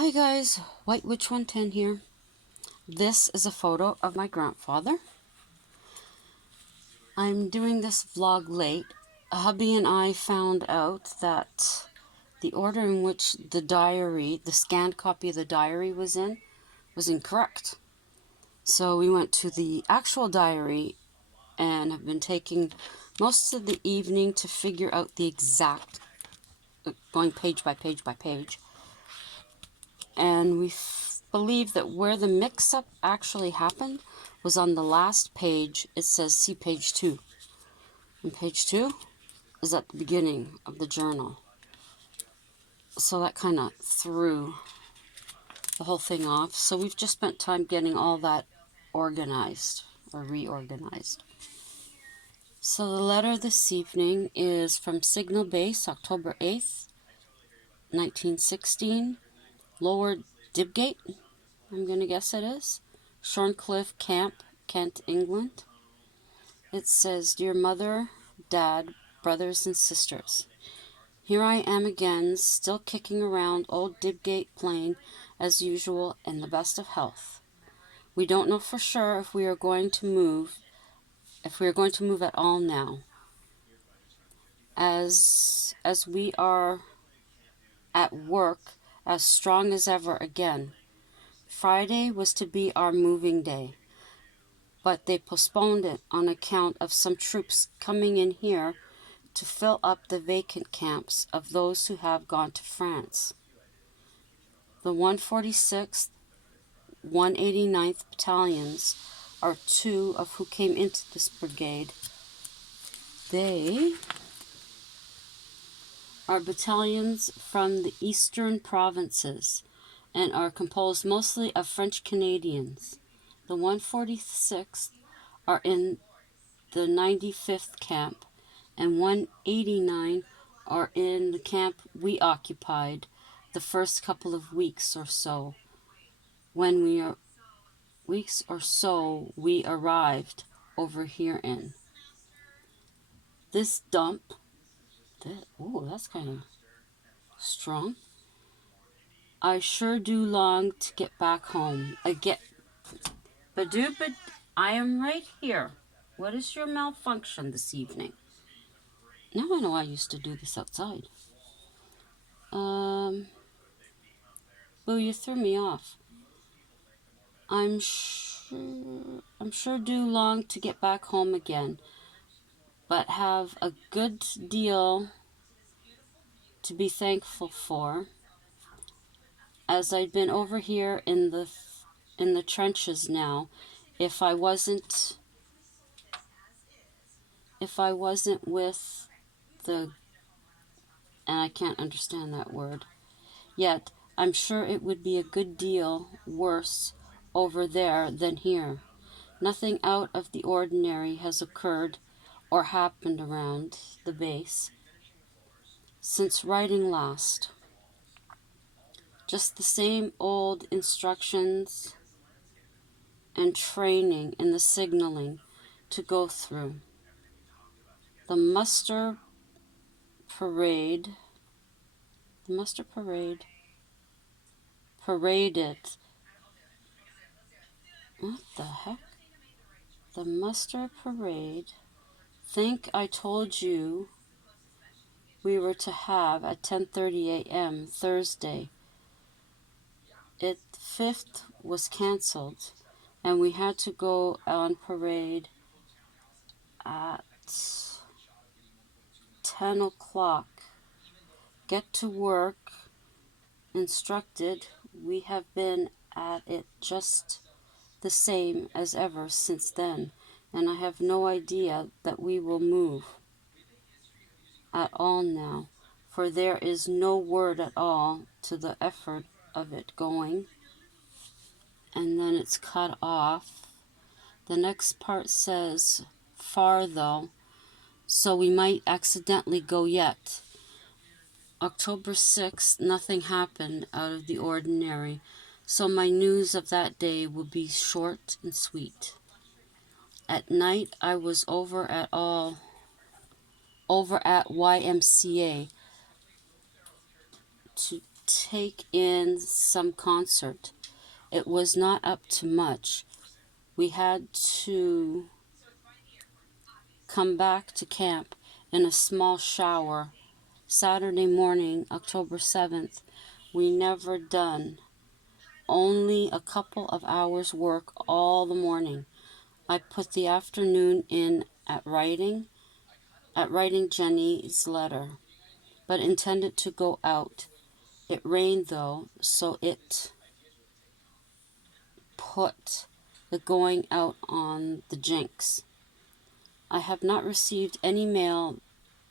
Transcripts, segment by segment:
Hi guys, White Witch 110 here. This is a photo of my grandfather. I'm doing this vlog late. Hubby and I found out that the order in which the scanned copy of the diary was in, was incorrect. So we went to the actual diary and have been taking most of the evening to figure out the exact, going page by page by page. And we believe that where the mix-up actually happened was on the last page. It says see page 2. And page 2 is at the beginning of the journal. So that kind of threw the whole thing off. So we've just spent time getting all that organized or reorganized. So the letter this evening is from Signal Base, October 8th, 1916, Lower Dibgate, I'm going to guess it is. Shorncliffe Camp, Kent, England. It says, Dear Mother, Dad, brothers and sisters, here I am again, still kicking around old Dibgate Plain as usual in the best of health. We don't know for sure if we are going to move at all now. As we are at work as strong as ever again. Friday was to be our moving day, but they postponed it on account of some troops coming in here to fill up the vacant camps of those who have gone to France. The 146th, 189th Battalions are two of who came into this brigade. They are battalions from the eastern provinces and are composed mostly of French Canadians. The 146th are in the 95th camp, and 189 are in the camp we occupied the first couple of weeks or so. When we arrived over here in. This dump, that's kind of strong. I sure do long to get back home. But I am right here. What is your malfunction this evening? Now I know I used to do this outside. Boo, you threw me off. I'm sure do long to get back home again, but have a good deal to be thankful for, as I'd been over here in the trenches now. If I wasn't with the, and I can't understand that word, yet I'm sure it would be a good deal worse over there than here. Nothing out of the ordinary has occurred or happened around the base since writing last. Just the same old instructions and training in the signaling to go through. The muster parade paraded. What the heck? The muster parade. Think I told you we were to have at 10:30 a.m. Thursday. It 5th was cancelled, and we had to go on parade at 10 o'clock. Get to work. Instructed. We have been at it just the same as ever since then, and I have no idea that we will move at all now, for there is no word at all to the effort of it going. And then it's cut off. The next part says far though, so we might accidentally go yet. October 6th, nothing happened out of the ordinary, so my news of that day will be short and sweet. At night, I was over at YMCA take in some concert. It was not up to much. We had to come back to camp in a small shower. Saturday morning, October 7th, we never done. Only a couple of hours work all the morning. I put the afternoon in at writing Jenny's letter, but intended to go out. It rained though, so it put the going out on the jinx. I have not received any mail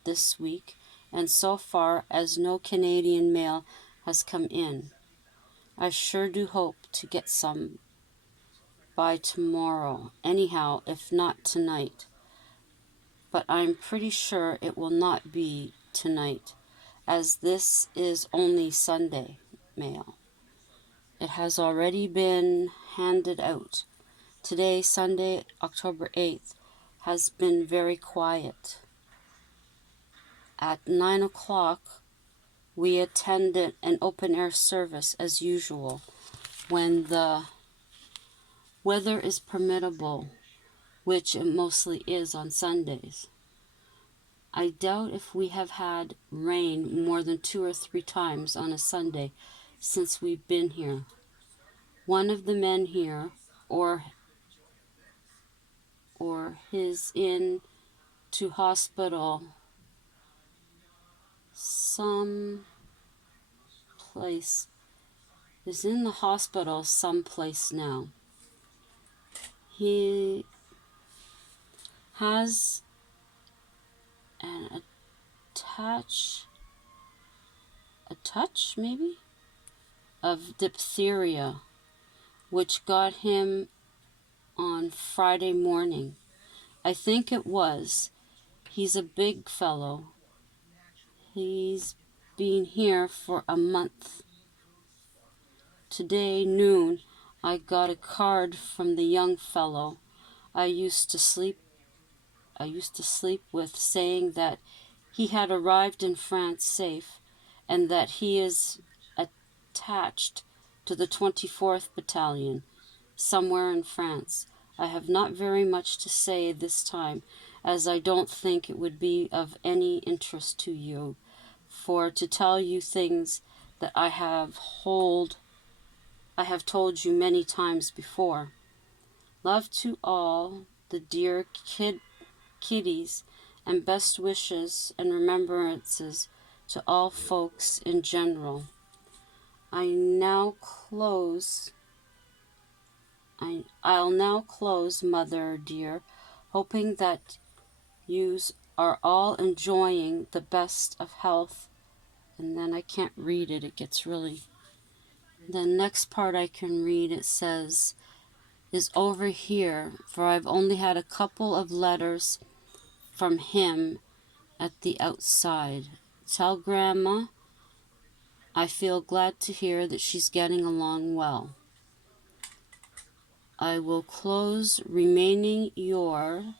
this week, and so far as no Canadian mail has come in. I sure do hope to get some by tomorrow, anyhow, if not tonight. But I'm pretty sure it will not be tonight, as this is only Sunday mail. It has already been handed out. Today, Sunday, October 8th, has been very quiet. At 9 o'clock, we attended an open-air service as usual, when the weather is permissible, which it mostly is on Sundays. I doubt if we have had rain more than 2 or 3 times on a Sunday since we've been here. One of the men here, or his in to hospital some place, is in the hospital someplace now. He has an touch maybe of diphtheria, which got him on Friday morning. I think it was. He's a big fellow. He's been here for a month. Today noon, I got a card from the young fellow I used to sleep with, saying that he had arrived in France safe and that he is attached to the 24th Battalion, somewhere in France. I have not very much to say this time, as I don't think it would be of any interest to you, for to tell you things that I have told you many times before. Love to all the dear kiddies, and best wishes and remembrances to all folks in general. I'll now close, Mother dear, hoping that yous are all enjoying the best of health. And then I can't read it. It gets really... The next part I can read, it says, is over here, for I've only had a couple of letters from him at the outside. Tell Grandma I feel glad to hear that she's getting along well. I will close, remaining your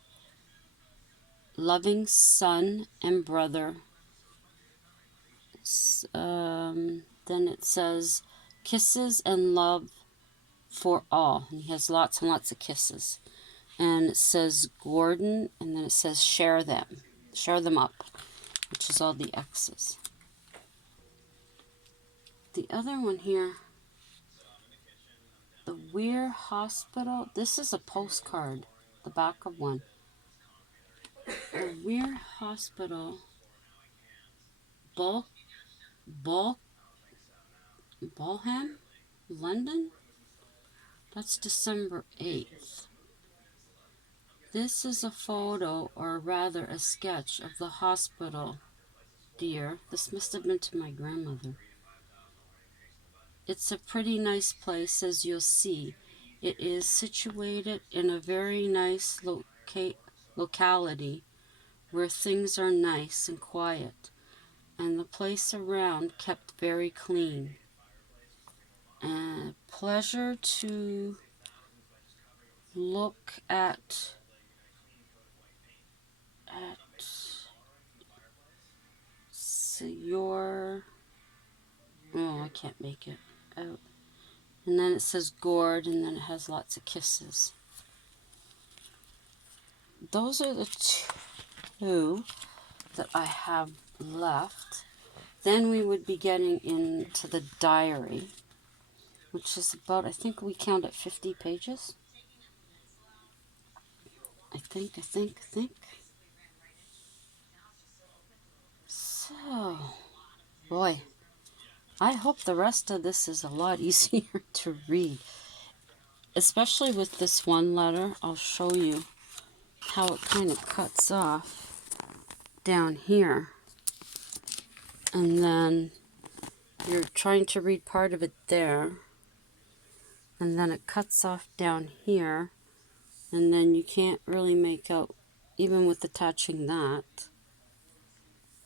loving son and brother. Then it says, kisses and love for all. And he has lots and lots of kisses. And it says Gordon, and then it says share them up, which is all the X's. The other one here, the Weir Hospital. This is a postcard, the back of one. The Weir Hospital, Balham, London. That's December 8th. This is a photo, or rather a sketch, of the hospital, dear. This must have been to my grandmother. It's a pretty nice place, as you'll see. It is situated in a very nice locality where things are nice and quiet, and the place around kept very clean. Pleasure to look at your Oh, I can't make it out. And then it says gourd, and then it has lots of kisses. Those are the two that I have left. Then we would be getting into the diary, which is about, I think we count at 50 pages. I think. So, boy, I hope the rest of this is a lot easier to read. Especially with this one letter, I'll show you how it kind of cuts off down here. And then you're trying to read part of it there. And then it cuts off down here. And then you can't really make out, even with attaching that.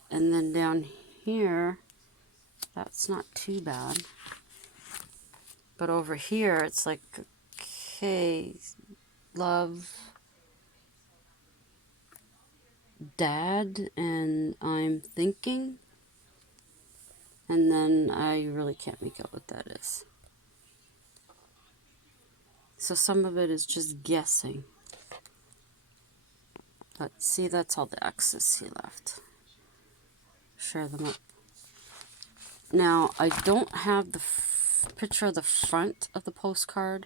And then down here, that's not too bad. But over here, it's like, okay, love, Dad, and I'm thinking. And then I really can't make out what that is. So some of it is just guessing. But see, that's all the X's he left. Share them up. Now, I don't have the picture of the front of the postcard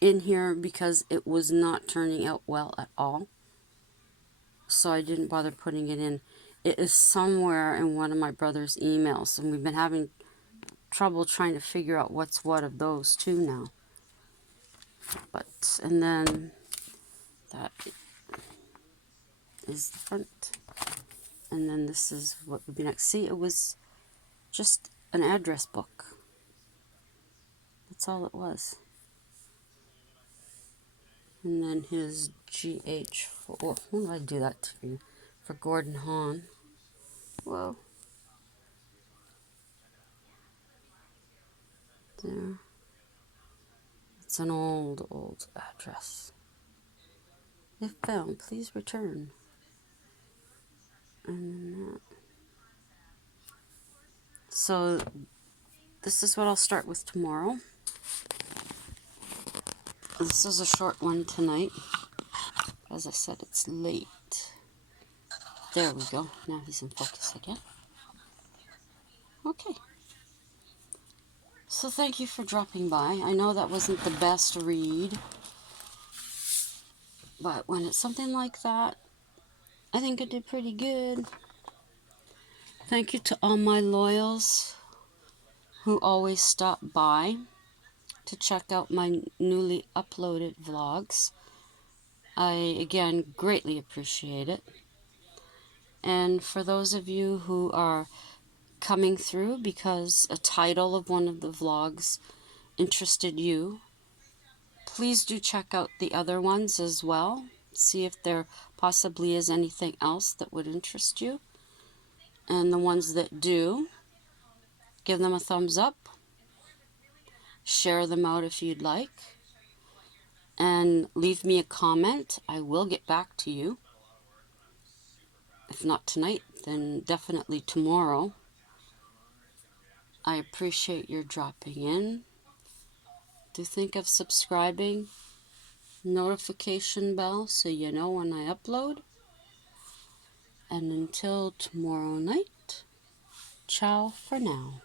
in here because it was not turning out well at all. So I didn't bother putting it in. It is somewhere in one of my brother's emails, and we've been having trouble trying to figure out what's what of those two now. But, and then that is the front. And then this is what would be next. See, it was just an address book. That's all it was. And then his GH for, when did I do that to you? For Gordon Hahn. Whoa. There. It's an old address. If found, please return. And then that. So this is what I'll start with tomorrow. This is a short one tonight. As I said, it's late. There we go. Now he's in focus again. Okay. So thank you for dropping by. I know that wasn't the best read. But when it's something like that, I think I did pretty good. Thank you to all my loyals who always stop by to check out my newly uploaded vlogs. I, again, greatly appreciate it. And for those of you who are coming through because a title of one of the vlogs interested you, please do check out the other ones as well. See if there possibly is anything else that would interest you. And the ones that do, give them a thumbs up. Share them out if you'd like. And leave me a comment. I will get back to you. If not tonight, then definitely tomorrow. I appreciate your dropping in. Do think of subscribing, notification bell so you know when I upload. And until tomorrow night, ciao for now.